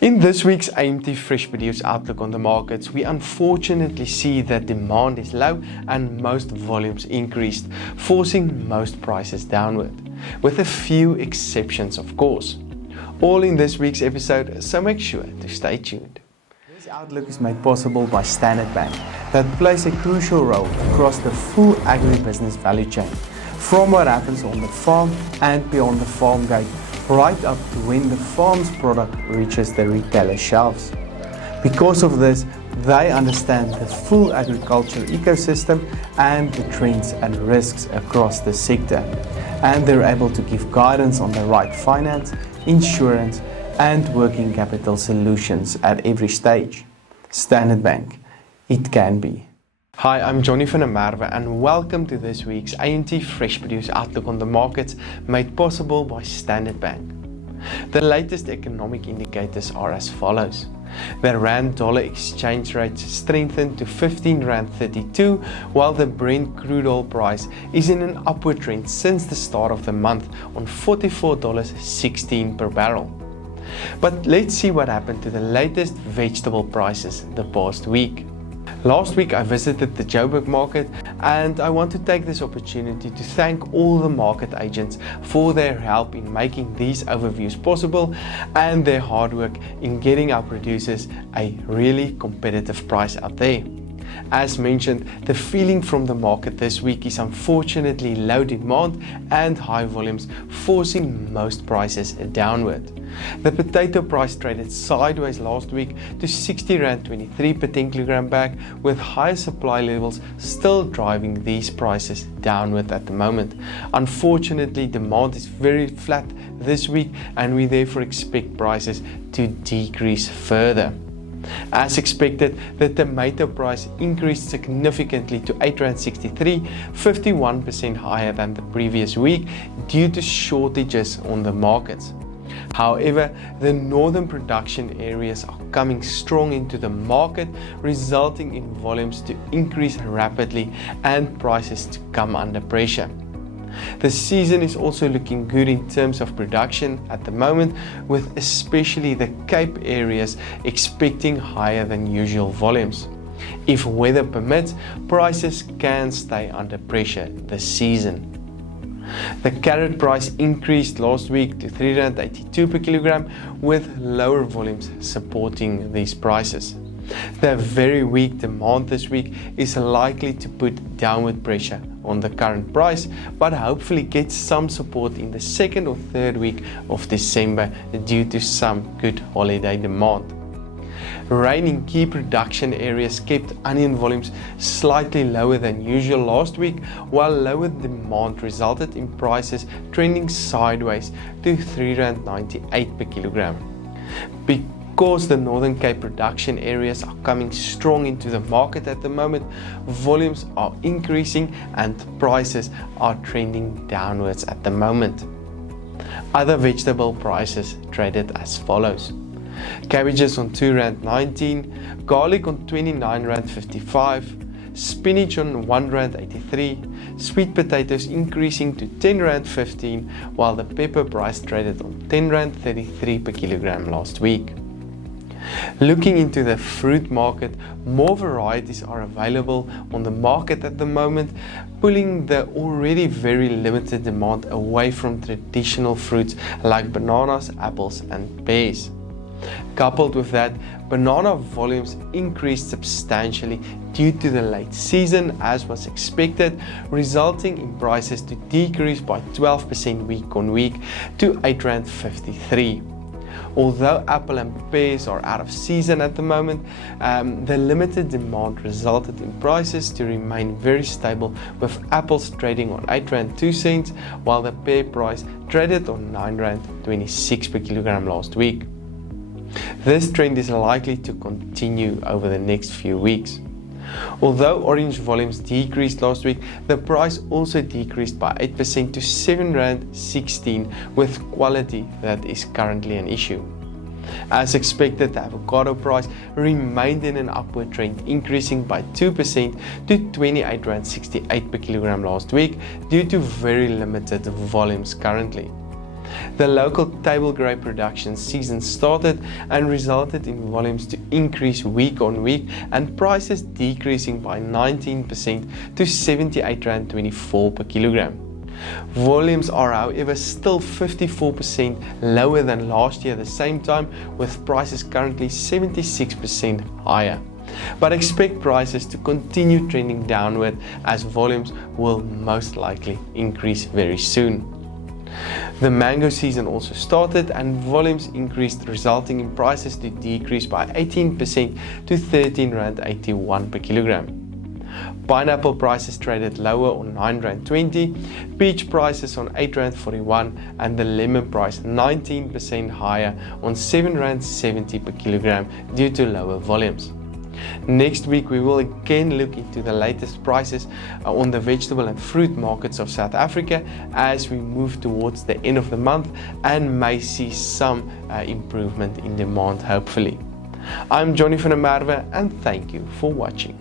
In this week's AMT Fresh Produce Outlook on the markets, we unfortunately see that demand is low and most volumes increased, forcing most prices downward, with a few exceptions of course. All in this week's episode, so make sure to stay tuned. This outlook is made possible by Standard Bank, that plays a crucial role across the full agribusiness value chain, from what happens on the farm and beyond the farm gate, right up to when the farm's product reaches the retailer shelves. Because of this, they understand the full agricultural ecosystem and the trends and risks across the sector, and they're able to give guidance on the right finance, insurance and working capital solutions at every stage. Standard Bank, it can be. Hi, I'm Johnny van der Merwe and welcome to this week's AMT Fresh Produce Outlook on the markets, made possible by Standard Bank. The latest economic indicators are as follows. The Rand-Dollar exchange rate strengthened to 15 Rand 32, while the Brent crude oil price is in an upward trend since the start of the month on $44.16 per barrel. But let's see what happened to the latest vegetable prices the past week. Last week I visited the Joburg market and I want to take this opportunity to thank all the market agents for their help in making these overviews possible and their hard work in getting our producers a really competitive price out there. As mentioned, the feeling from the market this week is unfortunately low demand and high volumes, forcing most prices downward. The potato price traded sideways last week to 60 Rand 23 per 10 kilogram bag, with higher supply levels still driving these prices downward at the moment. Unfortunately, demand is very flat this week and we therefore expect prices to decrease further. As expected, the tomato price increased significantly to 8 Rand 63, 51% higher than the previous week due to shortages on the markets. However, the northern production areas are coming strong into the market, resulting in volumes to increase rapidly and prices to come under pressure. The season is also looking good in terms of production at the moment, with especially the Cape areas expecting higher than usual volumes. If weather permits, prices can stay under pressure this season. The carrot price increased last week to 3 Rand 82 per kilogram, with lower volumes supporting these prices. The very weak demand this week is likely to put downward pressure on the current price, but hopefully get some support in the second or third week of December due to some good holiday demand. Rain in key production areas kept onion volumes slightly lower than usual last week, while lower demand resulted in prices trending sideways to 3 Rand 98 per kilogram. Because the Northern Cape production areas are coming strong into the market at the moment, volumes are increasing and prices are trending downwards at the moment. Other vegetable prices traded as follows. Cabbages on 2 Rand 19, garlic on 29 Rand 55, spinach on 1 Rand 83, sweet potatoes increasing to 10 Rand 15, while the pepper price traded on 10 Rand 33 per kilogram last week. Looking into the fruit market, more varieties are available on the market at the moment, pulling the already very limited demand away from traditional fruits like bananas, apples and pears. Coupled with that, banana volumes increased substantially due to the late season as was expected, resulting in prices to decrease by 12% week on week to 8 Rand 53. Although apple and pears are out of season at the moment, the limited demand resulted in prices to remain very stable, with apples trading on 8 Rand 2 cents, while the pear price traded on 9 Rand 26 per kilogram last week. This trend is likely to continue over the next few weeks. Although orange volumes decreased last week, the price also decreased by 8% to 7 Rand 16, with quality that is currently an issue. As expected, the avocado price remained in an upward trend, increasing by 2% to 28 Rand 68 per kilogram last week due to very limited volumes currently. The local table grape production season started and resulted in volumes to increase week on week and prices decreasing by 19% to R78.24 per kilogram. Volumes are however still 54% lower than last year at the same time, with prices currently 76% higher. But expect prices to continue trending downward as volumes will most likely increase very soon. The mango season also started and volumes increased, resulting in prices to decrease by 18% to R13.81 per kilogram. Pineapple prices traded lower on R9.20, peach prices on R8.41 and the lemon price 19% higher on R7.70 per kilogram due to lower volumes. Next week we will again look into the latest prices on the vegetable and fruit markets of South Africa as we move towards the end of the month and may see some improvement in demand hopefully. I'm Johnny van der Merwe and thank you for watching.